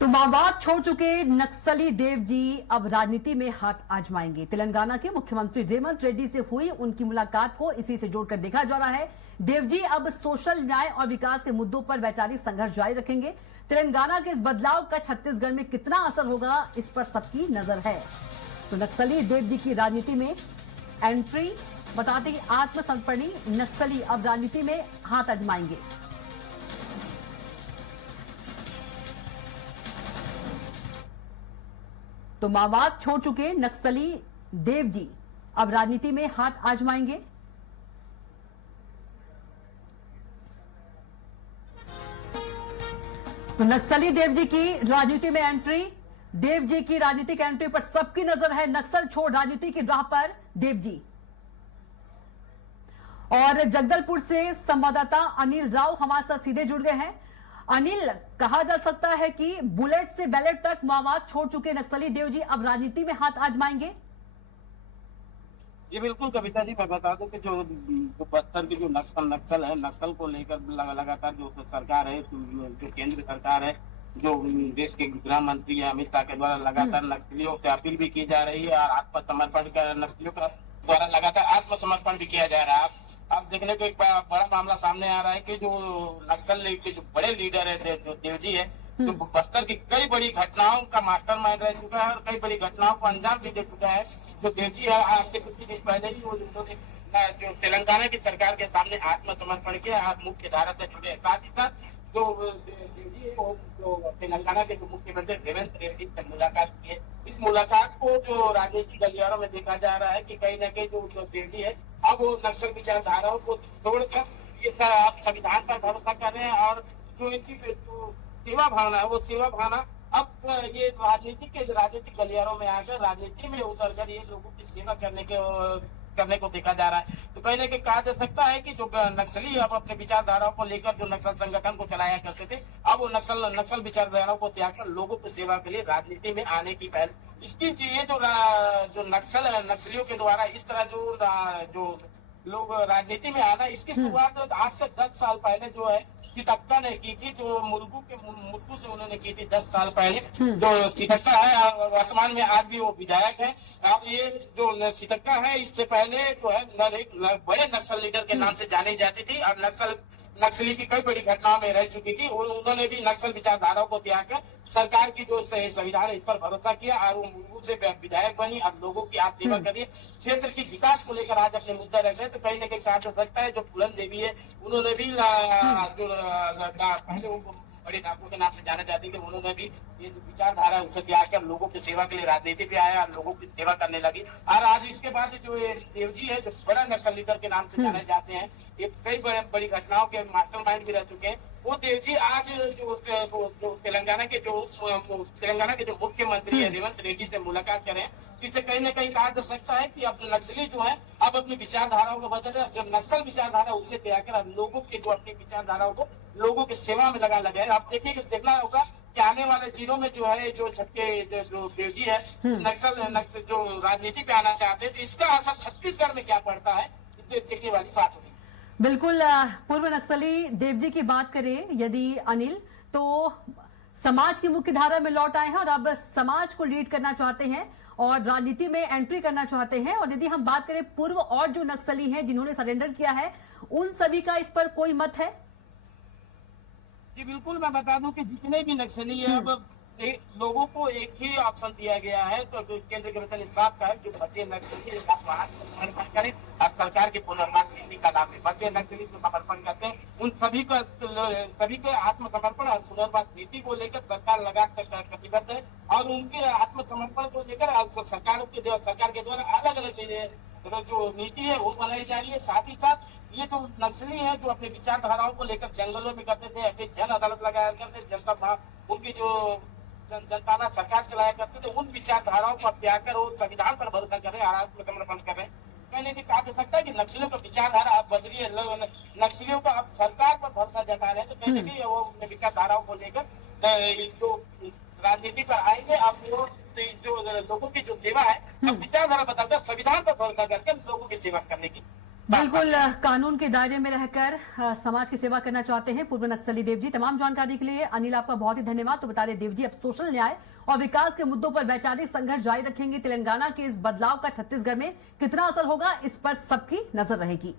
तो माओवाद छोड़ चुके नक्सली देव जी अब राजनीति में हाथ आजमाएंगे। तेलंगाना के मुख्यमंत्री रेवंत रेड्डी से हुई उनकी मुलाकात को इसी से जोड़कर देखा जा रहा है। देव जी अब सोशल न्याय और विकास के मुद्दों पर वैचारिक संघर्ष जारी रखेंगे। तेलंगाना के इस बदलाव का छत्तीसगढ़ में कितना असर होगा, इस पर सबकी नजर है। तो नक्सली देव जी की राजनीति में एंट्री, बताते ही आत्मसमर्पणी नक्सली अब राजनीति में हाथ आजमाएंगे। तो माओवाद छोड़ चुके नक्सली देव जी अब राजनीति में हाथ आजमाएंगे। तो नक्सली देव जी की राजनीति में एंट्री, देव जी की राजनीतिक एंट्री पर सबकी नजर है। नक्सल छोड़ राजनीति की राह पर देव जी। और जगदलपुर से संवाददाता अनिल राव हमारे साथ सीधे जुड़ गए हैं। अनिल, कहा जा सकता है कि बुलेट से बैलेट तक माओवाद छोड़ चुके नक्सली देव जी अब राजनीति में हाथ आजमाएंगे। जी बिल्कुल कविता जी, मैं बता दूं कि जो बस्तर की जो नक्सल है, नक्सल को लेकर लगातार जो सरकार है, जो केंद्र सरकार है, जो देश के गृह मंत्री है अमित शाह के द्वारा लगातार नक्सलियों से अपील भी की जा रही है और आत्मसमर्पण का नक्सलियों का द्वारा लगातार आत्मसमर्पण भी किया जा रहा है। अब देखने को एक बड़ा मामला सामने आ रहा है कि जो नक्सल के जो बड़े लीडर है जो देव जी है, तो बस्तर की कई बड़ी घटनाओं का मास्टरमाइंड रह चुका है और कई बड़ी घटनाओं को अंजाम भी दे चुका है। जो देव जी है, आज से कुछ दिन पहले ही उन्होंने जो तेलंगाना की सरकार के सामने आत्मसमर्पण किया और मुख्य धारा से जुड़े। साथ ही साथ जो देव जी है वो जो तेलंगाना के जो मुख्यमंत्री रेवंत रेड्डी से मुलाकात की है। इस मुलाकात को जो राजनीतिक गलियारों में देखा जा रहा है कि कहीं न कहीं जो देव जी है अब वो नक्सल विचारधाराओं को तोड़कर ये संविधान पर भरोसा कर रहे हैं और जो इनकी जो सेवा भावना है वो सेवा भावना अब ये राजनीतिक गलियारों में आकर राजनीति में उतरकर ये लोगों की सेवा करने को देखा जा रहा है। तो कहीं ना कहीं कहा जा सकता है कि जो नक्सली अब अपने विचारधाराओं को लेकर जो नक्सल संगठन को चलाया करते थे, अब वो नक्सल विचारधाराओं को त्याग कर लोगों की सेवा के लिए राजनीति में आने की पहल, इसकी ये जो नक्सलियों के द्वारा इस तरह जो लोग राजनीति में आना, इसकी शुरुआत आज से 10 साल पहले जो है सीतक्का ने की थी, जो मुर्गू से उन्होंने की थी 10 साल पहले। जो सीतक्का है वर्तमान में आज भी वो विधायक है। अब ये जो सीतक्का है इससे पहले जो है एक बड़े नक्सल लीडर के नाम से जानी जाती थी और नक्सली की कई बड़ी घटनाओं में रह चुकी थी और उन्होंने भी नक्सल विचारधाराओं को त्याग कर सरकार की जो संविधान है इस पर भरोसा किया और वो मुर्गू से विधायक बनी और लोगों की आप सेवा करिए, क्षेत्र की विकास को लेकर आज अपने मुद्दा रख रहे। तो कहीं ना कहीं कहा जा सकता है जो फूलन देवी है उन्होंने भी जो पहले वो बड़े डाकू के नाम से जाने जाती थी, उन्होंने भी ये जो विचारधारा उसे त्याग कर लोगों की सेवा के लिए राजनीति पे आया और लोगों की सेवा करने लगी। और आज इसके बाद जो ये देव जी है जो बड़ा नक्सल लीडर के नाम से जाने जाते हैं, ये कई बड़ी घटनाओं के मास्टरमाइंड भी रह चुके हैं। वो देव जी आज जो तेलंगाना के जो मुख्यमंत्री है रेवंत रेड्डी से मुलाकात करें, इससे कहीं ना कहीं कहा जा सकता है कि अब नक्सली जो है अब अपनी विचारधाराओं को बदल रहे, जब नक्सल विचारधारा उसे त्याग कर अब लोगों की जो अपनी विचारधाराओं को लोगों की सेवा में लगे। आप देखिए कि देखना होगा कि आने वाले दिनों में जो है जो देव जी है नक्सल जो राजनीति पे आना चाहते हैं, तो इसका असर छत्तीसगढ़ में क्या पड़ता है, देखने वाली बात होगी। बिल्कुल, पूर्व नक्सली देव जी की बात करें यदि अनिल, तो समाज की मुख्य धारा में लौट आए हैं और अब समाज को लीड करना चाहते हैं और राजनीति में एंट्री करना चाहते हैं। और यदि हम बात करें पूर्व और जो नक्सली हैं जिन्होंने सरेंडर किया है, उन सभी का इस पर कोई मत है? जी बिल्कुल, मैं बता दूं कि जितने भी नक्सली है अब लोगों को एक ही ऑप्शन दिया गया है, तो केंद्र के वचन साफ का है कि बच्चे नक्सली समर्पण करें और सरकार के पुनर्वास नीति का नाम है। बच्चे नक्सली जो समर्पण करते हैं उन सभी के आत्मसमर्पण और पुनर्वास नीति को लेकर सरकार लगातार प्रतिबद्ध है और उनके आत्मसमर्पण को लेकर सरकार के द्वारा अलग अलग जो नीति है वो बनाई जा रही है। साथ ही साथ ये जो नक्सली है जो अपने विचारधाराओं को लेकर जंगलों में करते थे, अपनी जन अदालत लगाया करते, जनता उनकी जो जनता सरकार चलाया करते थे, उन विचारधाराओं को त्याग कर वो संविधान पर भरोसा कर रहे हैं, आत्मसमर्पण कर रहे हैं। पहले भी कहा जा सकता है कि नक्सलियों का विचारधारा अब बदली है, नक्सलियों का अब सरकार पर भरोसा जता रहे हैं। तो कहीं ना कहीं वो अपने विचारधाराओं को लेकर जो राजनीति पर आएंगे, अब वो जो लोगों की जो सेवा है अब विचारधारा बदलकर संविधान पर भरोसा करके लोगों की सेवा करने की बिल्कुल कानून के दायरे में रहकर समाज की सेवा करना चाहते हैं पूर्व नक्सली देव जी। तमाम जानकारी के लिए अनिल आपका बहुत ही धन्यवाद। तो बता दें देव जी अब सोशल न्याय और विकास के मुद्दों पर वैचारिक संघर्ष जारी रखेंगे। तेलंगाना के इस बदलाव का छत्तीसगढ़ में कितना असर होगा इस पर सबकी नजर रहेगी।